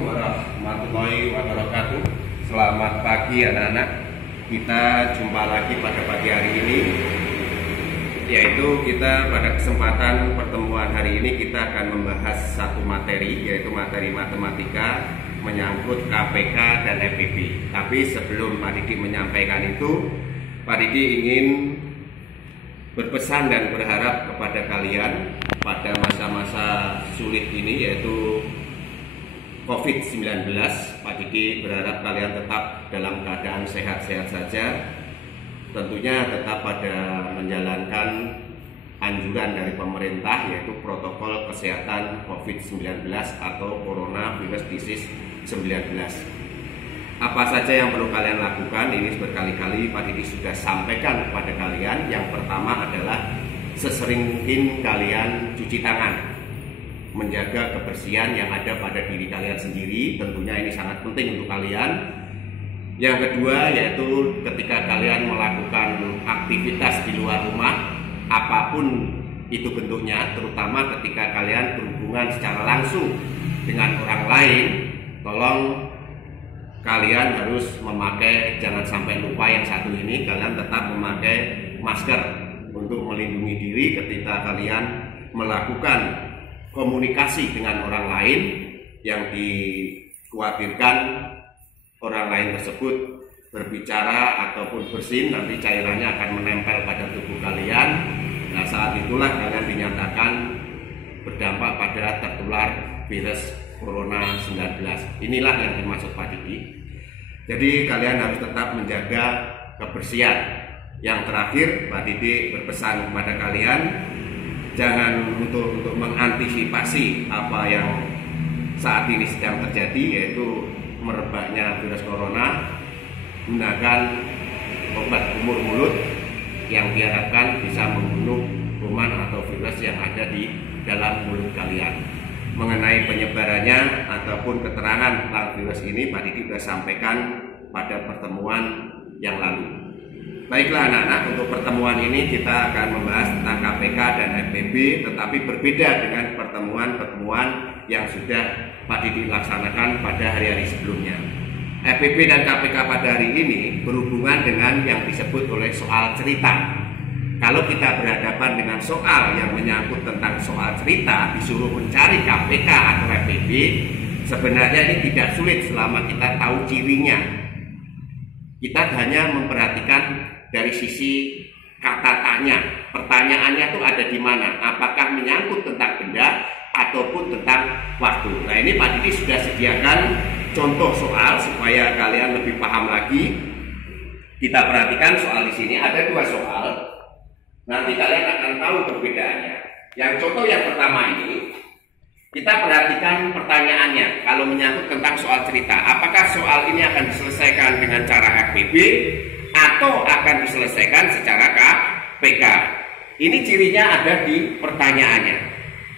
Assalamualaikum warahmatullahi wabarakatuh. Selamat pagi anak-anak. Kita jumpa lagi pada pagi hari ini, yaitu kita pada kesempatan pertemuan hari ini kita akan membahas satu materi, yaitu materi matematika menyangkut KPK dan FPB. Tapi sebelum Pak Didi menyampaikan itu, Pak Didi ingin berpesan dan berharap kepada kalian pada masa-masa sulit ini, yaitu COVID-19. Pak Didi berharap kalian tetap dalam keadaan sehat-sehat saja. Tentunya tetap pada menjalankan anjuran dari pemerintah, yaitu protokol kesehatan COVID-19 atau Coronavirus Disease 19. Apa saja yang perlu kalian lakukan, ini berkali-kali Pak Didi sudah sampaikan kepada kalian. Yang pertama adalah sesering mungkin kalian cuci tangan, menjaga kebersihan yang ada pada diri kalian sendiri. Tentunya ini sangat penting untuk kalian. Yang kedua yaitu ketika kalian melakukan aktivitas di luar rumah, apapun itu bentuknya, terutama ketika kalian berhubungan secara langsung dengan orang lain, tolong kalian harus memakai, jangan sampai lupa yang satu ini, kalian tetap memakai masker untuk melindungi diri ketika kalian melakukan komunikasi dengan orang lain yang dikhawatirkan orang lain tersebut berbicara ataupun bersin, nanti cairannya akan menempel pada tubuh kalian. Nah, saat itulah kalian dinyatakan berdampak pada tertular virus Corona 19. Inilah yang dimaksud Pak Didi. Jadi kalian harus tetap menjaga kebersihan. Yang terakhir, Pak Didi berpesan kepada kalian, jangan untuk mengantisipasi apa yang saat ini sedang terjadi, yaitu merebaknya virus corona, gunakan obat kumur mulut yang diharapkan bisa membunuh kuman atau virus yang ada di dalam mulut kalian. Mengenai penyebarannya ataupun keterangan tentang virus ini, Pak Didi sudah sampaikan pada pertemuan yang lalu. Baiklah anak-anak, untuk pertemuan ini kita akan membahas tentang KPK dan FPB, tetapi berbeda dengan pertemuan-pertemuan yang sudah Pak Didi laksanakan pada hari-hari sebelumnya. FPB dan KPK pada hari ini berhubungan dengan yang disebut oleh soal cerita. Kalau kita berhadapan dengan soal yang menyangkut tentang soal cerita, disuruh mencari KPK atau FPB, sebenarnya ini tidak sulit selama kita tahu cirinya. Kita hanya memperhatikan dari sisi kata tanya, pertanyaannya itu ada di mana, apakah menyangkut tentang benda ataupun tentang waktu. Nah, ini Pak Didi sudah sediakan contoh soal supaya kalian lebih paham lagi. Kita perhatikan soal di sini ada dua soal. Nanti kalian akan tahu perbedaannya. Yang contoh yang pertama ini, kita perhatikan pertanyaannya. Kalau menyangkut tentang soal cerita, apakah soal ini akan diselesaikan dengan cara FPB atau akan diselesaikan secara KPK? Ini cirinya ada di pertanyaannya.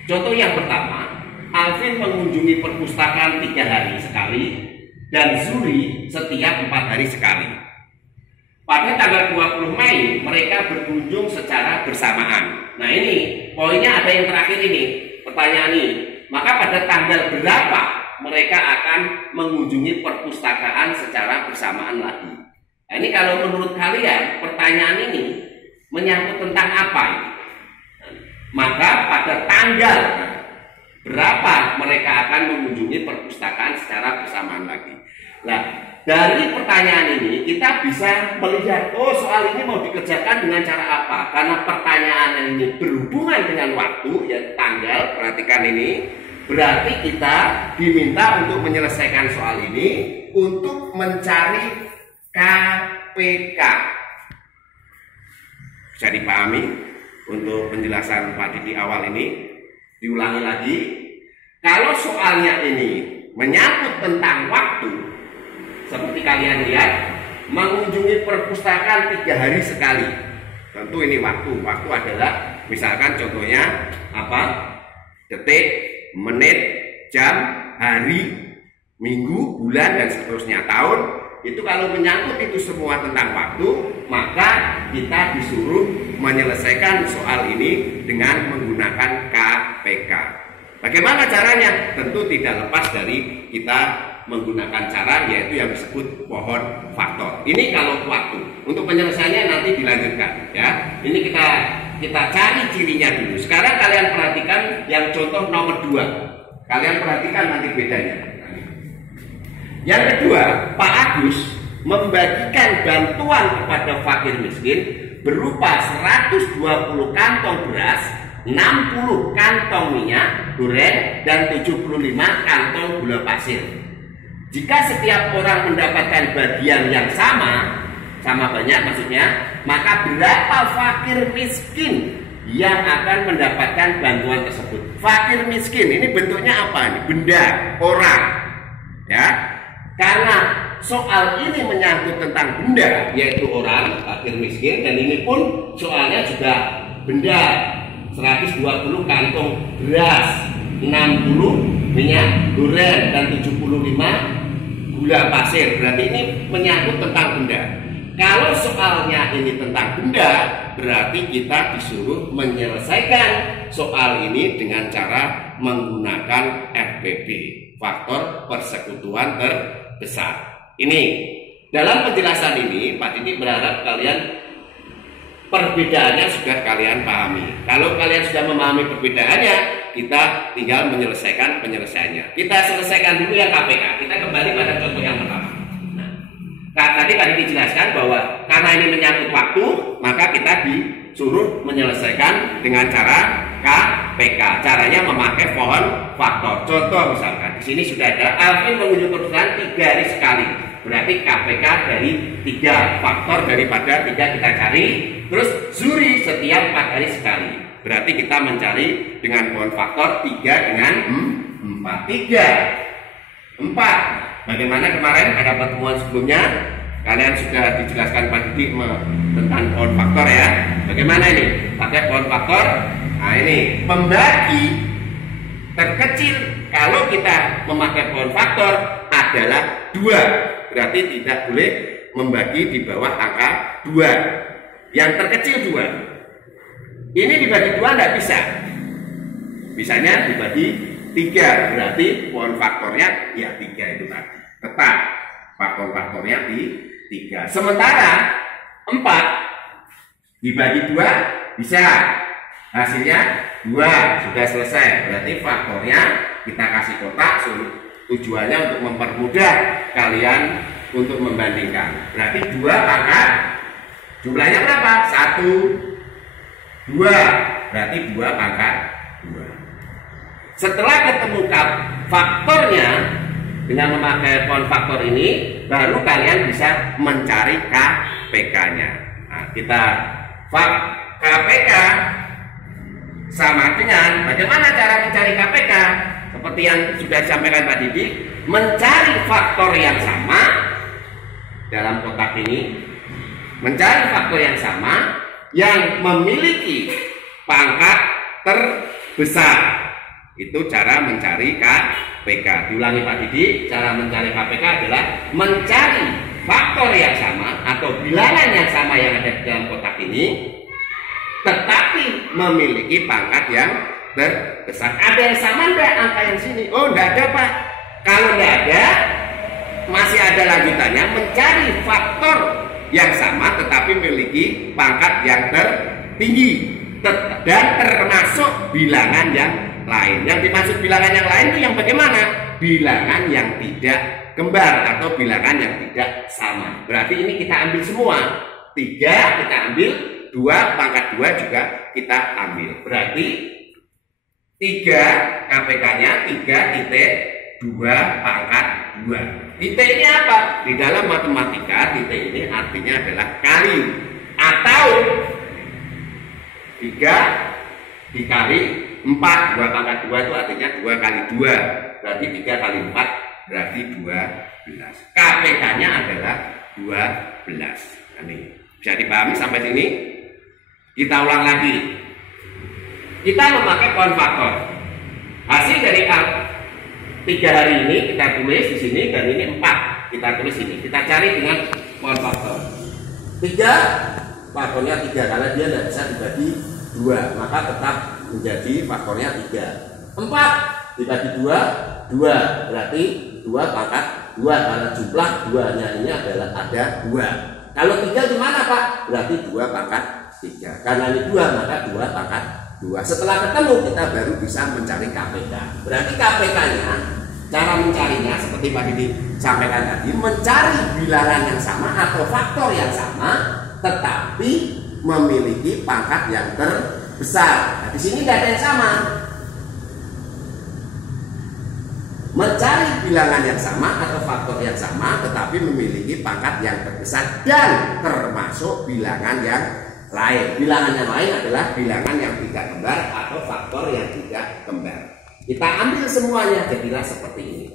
Contoh yang pertama, Alvin mengunjungi perpustakaan 3 hari sekali dan Zuri setiap 4 hari sekali. Pada tanggal 20 Mei mereka berkunjung secara bersamaan. Nah, ini poinnya ada yang terakhir ini, pertanyaan ini. Maka pada tanggal berapa mereka akan mengunjungi perpustakaan secara bersamaan lagi? Nah, ini kalau menurut kalian pertanyaan ini menyangkut tentang apa ini? Maka pada tanggal berapa mereka akan mengunjungi perpustakaan secara bersamaan lagi? Nah, dari pertanyaan ini kita bisa melihat, oh soal ini mau dikerjakan dengan cara apa? Karena pertanyaan ini berhubungan dengan waktu, ya tanggal, perhatikan ini. Berarti kita diminta untuk menyelesaikan soal ini untuk mencari KPK. Bisa dipahami untuk penjelasan Pak Didi awal ini? Diulangi lagi. Kalau soalnya ini menyangkut tentang waktu, seperti kalian lihat, mengunjungi perpustakaan 3 hari sekali. Tentu ini waktu. Waktu adalah misalkan contohnya apa? Detik, menit, jam, hari, minggu, bulan, dan seterusnya, tahun. Itu kalau menyangkut itu semua tentang waktu, maka kita disuruh menyelesaikan soal ini dengan menggunakan KPK. Bagaimana caranya? Tentu tidak lepas dari kita menggunakan cara yaitu yang disebut pohon faktor. Ini kalau waktu. Untuk penyelesaiannya nanti dilanjutkan ya. Ini kita cari cirinya dulu. Sekarang kalian perhatikan yang contoh nomor 2. Kalian perhatikan nanti bedanya. Yang kedua, Pak Agus membagikan bantuan kepada fakir miskin berupa 120 kantong beras, 60 kantong minyak goreng, dan 75 kantong gula pasir. Jika setiap orang mendapatkan bagian yang sama banyak maksudnya, maka berapa fakir miskin yang akan mendapatkan bantuan tersebut? Fakir miskin ini bentuknya apa? Ini benda, orang, ya. Karena soal ini menyangkut tentang benda, yaitu orang, fakir miskin, dan ini pun soalnya juga benda. 120 kantong beras, 60 minyak goreng, dan 75 gula pasir. Berarti ini menyangkut tentang benda. Kalau soalnya ini tentang benda, berarti kita disuruh menyelesaikan soal ini dengan cara menggunakan FPB, faktor persekutuan terbesar. Ini dalam penjelasan ini Pak Didi berharap kalian perbedaannya sudah kalian pahami. Kalau kalian sudah memahami perbedaannya, kita tinggal menyelesaikan penyelesaiannya. Kita selesaikan dulu yang KPK. Kita kembali pada contoh yang pertama. Nah, tadi dijelaskan bahwa karena ini menyangkut waktu, maka kita disuruh menyelesaikan dengan cara KPK. Caranya memakai pohon faktor. Contoh misalkan, di sini sudah ada Alvin mengunjungi perusahaan 3 hari sekali. Berarti KPK dari 3 faktor daripada 3 kita cari. Terus Zuri setiap 4 hari sekali. Berarti kita mencari dengan pohon faktor 3 dengan 4. 3, 4. Bagaimana kemarin ada pertemuan sebelumnya? Kalian sudah dijelaskan Pak Didi tentang pohon faktor ya. Bagaimana ini? Pakai pohon faktor. Nah ini pembagi terkecil kalau kita memakai pohon faktor adalah 2. Berarti tidak boleh membagi di bawah angka 2. Yang terkecil 2. Ini dibagi 2 tidak bisa. Bisanya dibagi 3. Berarti pohon faktornya ya 3 itu tadi. Tetap faktor-faktornya di 3. Sementara 4 dibagi 2 bisa. Hasilnya 2. Sudah selesai. Berarti faktornya kita kasih kotak. Tujuannya untuk mempermudah kalian untuk membandingkan. Berarti 2 pangkat jumlahnya berapa? 1, 2. Berarti 2 pangkat 2. Setelah ketemu faktornya dengan memakai pohon faktor ini, baru kalian bisa mencari KPK-nya. Nah, kita KPK sama dengan bagaimana cara mencari KPK? Seperti yang sudah disampaikan Pak Didi, mencari faktor yang sama dalam kotak ini, mencari faktor yang sama yang memiliki pangkat terbesar. Itu cara mencari KPK. Diulangi Pak Didi, cara mencari KPK adalah mencari faktor yang sama atau bilangan yang sama yang ada di dalam kotak ini, tetapi memiliki pangkat yang terbesar. Ada yang sama enggak angka yang sini? Oh, enggak ada Pak. Kalau enggak ada, masih ada lanjutannya, mencari faktor yang sama tetapi memiliki pangkat yang tertinggi dan termasuk bilangan yang lain. Yang dimaksud bilangan yang lain itu yang bagaimana? Bilangan yang tidak kembar atau bilangan yang tidak sama. Berarti ini kita ambil semua. 3 kita ambil, 2 pangkat 2 juga kita ambil. Berarti 3 KPK-nya 3,2 pangkat 2. Titik ini apa? Di dalam matematika titik ini artinya adalah kali atau 3 dikali 4, 2 pangkat 2 itu artinya 2 kali 2. Berarti 3 kali 4 berarti 12. KPK-nya adalah 12. Ini bisa dipahami sampai sini? Kita ulang lagi. Kita memakai pohon faktor. Hasil dari 3 hari ini kita tulis di sini dan ini 4 kita tulis ini. Kita cari dengan pohon faktor. 3 faktornya 3 karena dia tidak bisa dibagi 2, maka tetap menjadi faktornya 3. 4 dibagi 2, 2. Berarti 2 pangkat 2, karena jumlah 2-nya ini adalah ada 2. Kalau 3 gimana Pak? Berarti 2 pangkat 3. Karena ini 2, maka 2 pangkat 2. Setelah ketemu kita baru bisa mencari KPK. Berarti KPK-nya, cara mencarinya seperti Pak Didi sampaikan tadi, mencari bilangan yang sama atau faktor yang sama, tetapi memiliki pangkat yang terbesar. Nah, di sini tidak ada yang sama. Mencari bilangan yang sama atau faktor yang sama, tetapi memiliki pangkat yang terbesar dan termasuk bilangan yang lain. Bilangan yang lain adalah bilangan yang tidak kembar atau faktor yang tidak kembar. Kita ambil semuanya, jadilah seperti ini.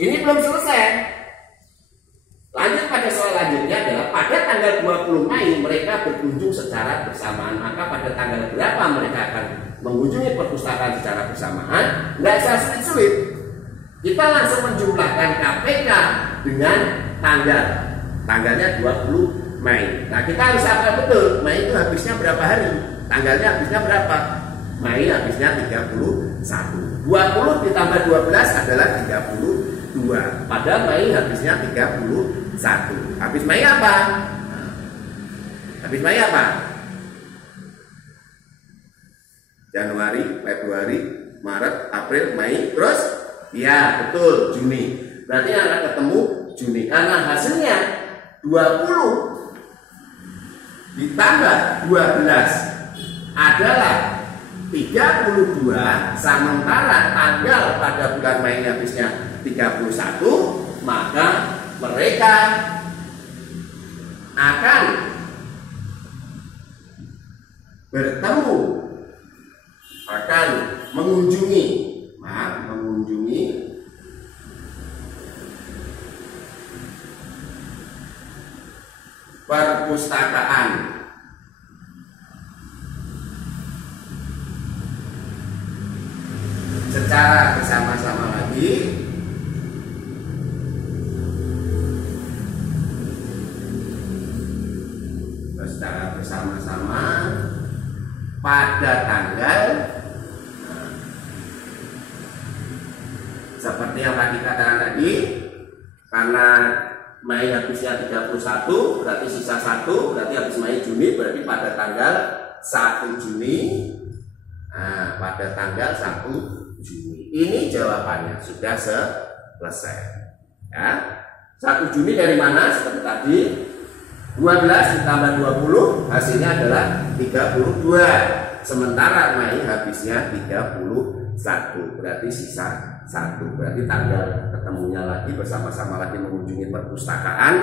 Ini belum selesai. Lanjut pada soal lanjutnya adalah pada tanggal 20 Mei mereka berkunjung secara bersamaan. Maka pada tanggal berapa mereka akan mengunjungi perpustakaan secara bersamaan? Nggak usah sulit-sulit. Kita langsung menjumlahkan KPK dengan tanggal. Tanggalnya 20 Mei. Nah, kita harus apa betul? Mei itu habisnya berapa hari? Tanggalnya habisnya berapa? Mei habisnya 31. 20 ditambah 12 adalah 32. Pada Mei habisnya 31. Habis Mei apa? Habis Mei apa? Januari, Februari, Maret, April, Mei, terus? Ya, betul, Juni. Berarti yang akan ketemu Juni. Karena hasilnya 20 ditambah 12 adalah 32, sementara tanggal pada bulan Mei habisnya 31, maka mereka akan bertemu, akan mengunjungi perpustakaan secara bersama-sama lagi pada tanggal seperti yang tadi katakan tadi, karena Mei habisnya 31, berarti sisa 1, berarti habis Mei Juni, berarti pada tanggal 1 Juni. Nah, pada tanggal 1 Juni. Ini jawabannya sudah selesai. Ya. 1 Juni dari mana? Seperti tadi, 12 ditambah 20 hasilnya adalah 32. Sementara Mei habisnya 31, berarti sisa 1. Berarti tanggal ketemunya lagi bersama-sama lagi mengunjungi perpustakaan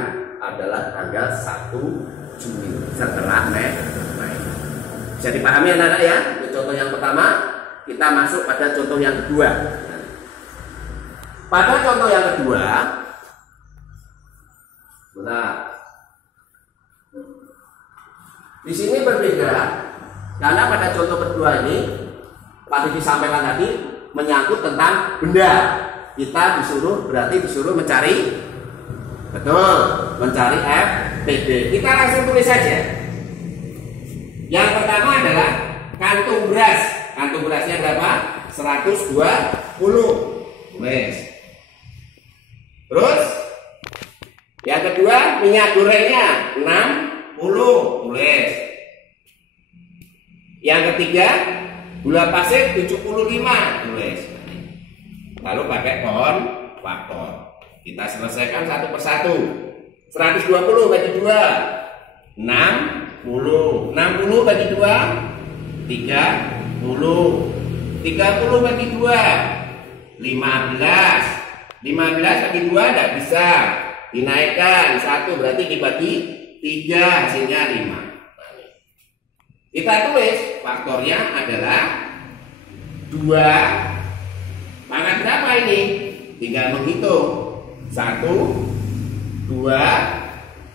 adalah tanggal 1 Juni setelah Mei. Bisa dipahami anak-anak ya? Itu contoh yang pertama. Kita masuk pada contoh yang kedua. Pada contoh yang kedua, di sini berbeda karena pada contoh kedua ini Pak Didi sampaikan tadi menyangkut tentang benda. Kita disuruh mencari, betul, mencari FPD. Kita langsung tulis saja. Yang pertama adalah kantung beras. Kantung berasnya berapa? 120. Tulis. Terus yang kedua minyak gorengnya 60. Tulis. Yang ketiga gula pasir 75. Tulis. Lalu pakai pohon faktor. Kita selesaikan satu persatu. 120 bagi 2 60. 60 bagi 2 30. 30 bagi 2 15. 15 bagi 2 tidak bisa. Dinaikkan 1 berarti dibagi 3 hasilnya 5. Kita tulis faktornya adalah 2. Pangkat berapa ini? Tinggal menghitung 1, 2,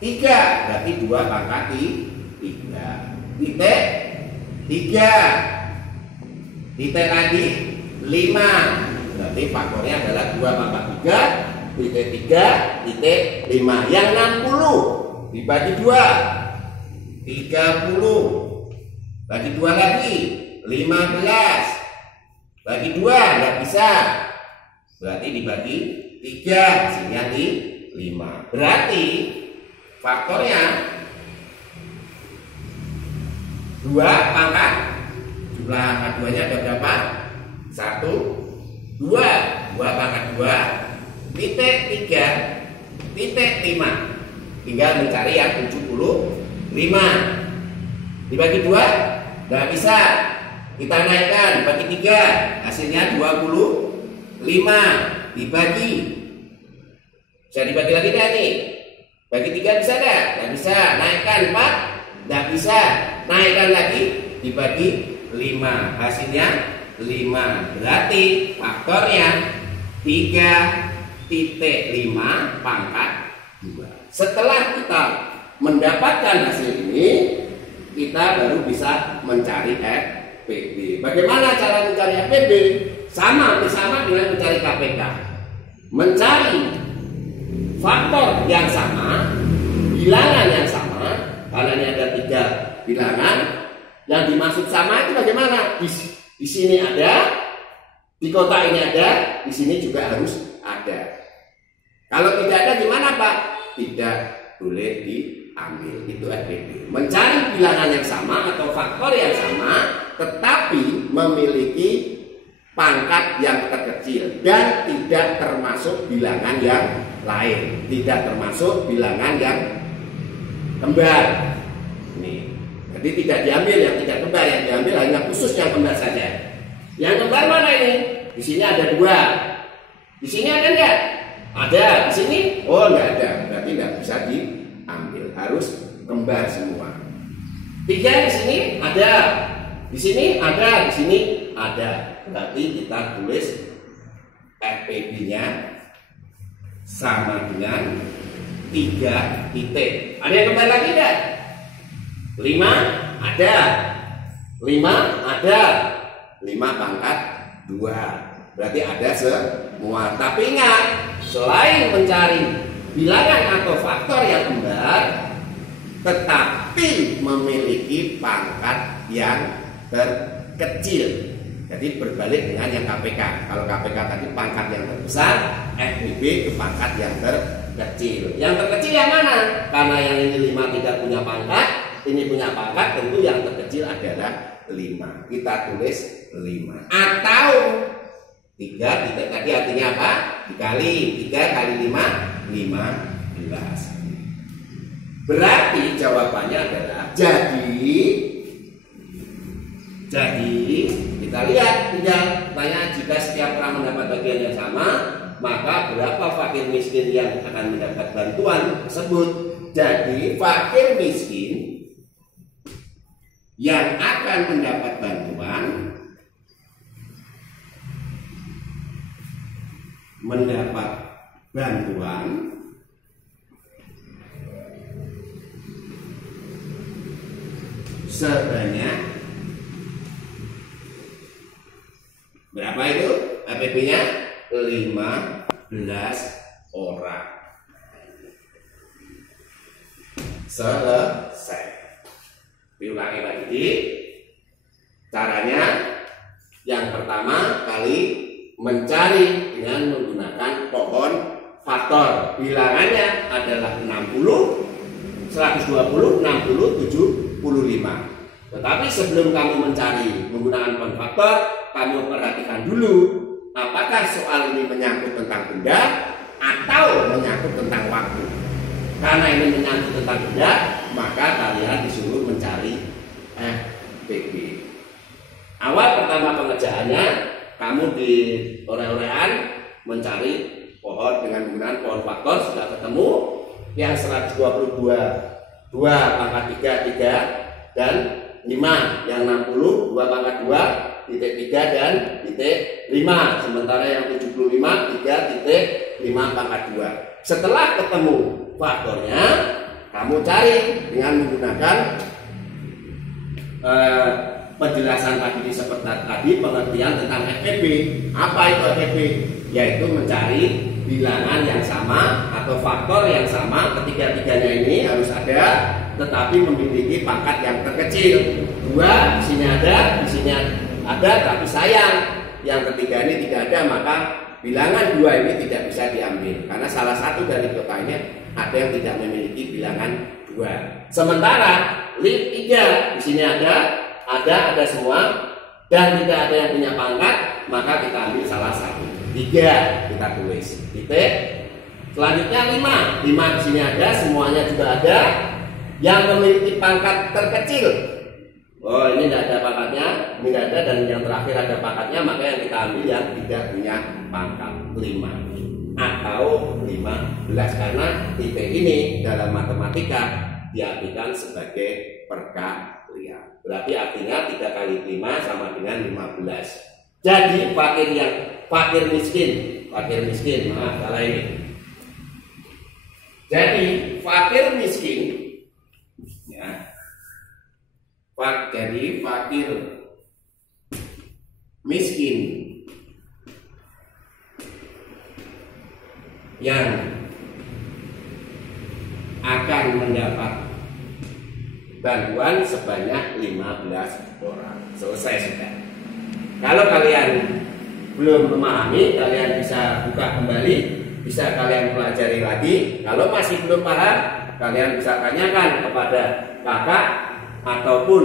3. Berarti 2 pangkat 3. Titik 3. Titik lagi 5. Berarti faktornya adalah 2 pangkat 3. Titik 3. Titik 5. Yang 60 dibagi 2 30. Bagi 2 lagi 15. Bagi 2 nggak bisa. Berarti dibagi 3 hasilnya 5. Berarti faktornya 2 pangkat jumlah angka 2 nya ada berapa? 1, 2 pangkat 2 titik 3 titik 5. Tinggal mencari yang 75. Dibagi 2 nggak bisa. Kita naikkan bagi 3 hasilnya 25. Dibagi, bisa dibagi lagi nggak nih? Bagi 3 bisa nggak? Nggak bisa. Naikkan 4 nggak bisa. Naikkan lagi dibagi 5 hasilnya 5. Berarti faktornya 3,5 pangkat 2. Setelah kita mendapatkan hasil ini, kita baru bisa mencari FPB. Bagaimana cara mencari FPB? Sama dengan mencari KPK. Mencari faktor yang sama, bilangan yang sama, karena ini ada 3 bilangan. Yang dimaksud sama itu bagaimana? Di sini ada, di kotak ini ada, di sini juga harus ada. Kalau tidak ada gimana Pak? Tidak boleh diambil. Itu FPB. Mencari bilangan yang sama atau faktor yang sama, tetapi memiliki pangkat yang terkecil dan tidak termasuk bilangan yang lain, tidak termasuk bilangan yang kembar. Nih, jadi tidak diambil yang tidak kembar, yang diambil hanya khusus yang kembar saja. Yang kembar mana ini? Di sini ada 2. Di sini ada enggak? Ada. Di sini? Oh, enggak ada. Berarti enggak bisa diambil, harus kembar semua. 3 di sini ada. Di sini ada, di sini ada. Berarti kita tulis FPB-nya sama dengan 3 titik. Ada yang kembali lagi enggak? 5 ada. 5 ada. 5 pangkat 2. Berarti ada semua. Tapi ingat, selain mencari bilangan atau faktor yang kembar, tetapi memiliki pangkat yang terkecil. Jadi berbalik dengan yang KPK. Kalau KPK tadi pangkat yang terbesar, FPB ke pangkat yang terkecil. Yang terkecil yang mana? Karena yang ini 5 tidak punya pangkat, ini punya pangkat, tentu yang terkecil adalah 5. Kita tulis 5. Atau 3 titik tadi artinya apa? Dikali 3 kali 5, 15. Berarti jawabannya adalah jadi kita lihat tinggal tanya, jika setiap orang mendapat bagian yang sama, maka berapa fakir miskin yang akan mendapat bantuan tersebut. Jadi fakir miskin yang akan mendapat bantuan sebanyak berapa itu? FPB-nya 15 orang. Selesai. Diulangi lagi. Caranya yang pertama kali mencari dengan menggunakan pohon faktor. Bilangannya adalah 60, 120, 60, 75. Tetapi sebelum kamu mencari menggunakan pohon faktor, kamu perhatikan dulu apakah soal ini menyangkut tentang benda atau menyangkut tentang waktu. Karena ini menyangkut tentang benda, maka kalian disuruh mencari FPB. Awal pertama pengerjaannya, kamu di ore-orean mencari pohon dengan menggunakan pohon faktor. Sudah ketemu yang 122, 2 pangkat 3, 3 dan 5, yang 60, 2 pangkat 2, titik 3 dan titik 5. Sementara yang 75, 3 titik 5 pangkat 2. Setelah ketemu faktornya, kamu cari dengan menggunakan penjelasan tadi seperti tadi, pengertian tentang FPB. Apa itu FPB? Yaitu mencari bilangan yang sama atau faktor yang sama. Ketiga-tiganya ini harus ada, tetapi memiliki pangkat yang terkecil. 2 di sini ada, di sini ada, tapi sayang yang ketiga ini tidak ada, maka bilangan 2 ini tidak bisa diambil karena salah satu dari kotanya ada yang tidak memiliki bilangan 2. Sementara 3 di sini ada semua dan tidak ada yang punya pangkat, maka kita ambil salah satu. 3 kita tulis titik. Selanjutnya 5 di sini ada, semuanya juga ada. Yang memiliki pangkat terkecil, oh ini tidak ada pangkatnya, ini tidak ada, dan yang terakhir ada pangkatnya, maka yang kita ambil yang tidak punya pangkat 5 atau 15, karena titik ini dalam matematika diartikan sebagai perkalian. Berarti artinya 3 kali 5 sama dengan 15. Jadi fakir miskin, maaf salah ini. Jadi fakir miskin, ya, jadi fakir miskin yang akan mendapat bantuan sebanyak 15 orang. Selesai sudah. Kalau kalian belum memahami, kalian bisa buka kembali, bisa kalian pelajari lagi. Kalau masih belum paham, kalian bisa tanyakan kepada kakak ataupun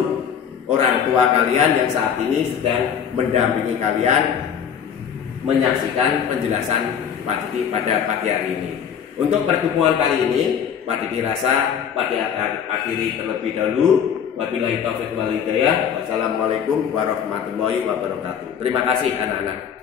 orang tua kalian yang saat ini sedang mendampingi kalian menyaksikan penjelasan Pak Diki pada pagi hari ini. Untuk pertemuan kali ini, Pak Diki rasa akhiri terlebih dahulu. Wabillahi taufiq wal hidayah. Wassalamualaikum warahmatullahi wabarakatuh. Terima kasih anak-anak.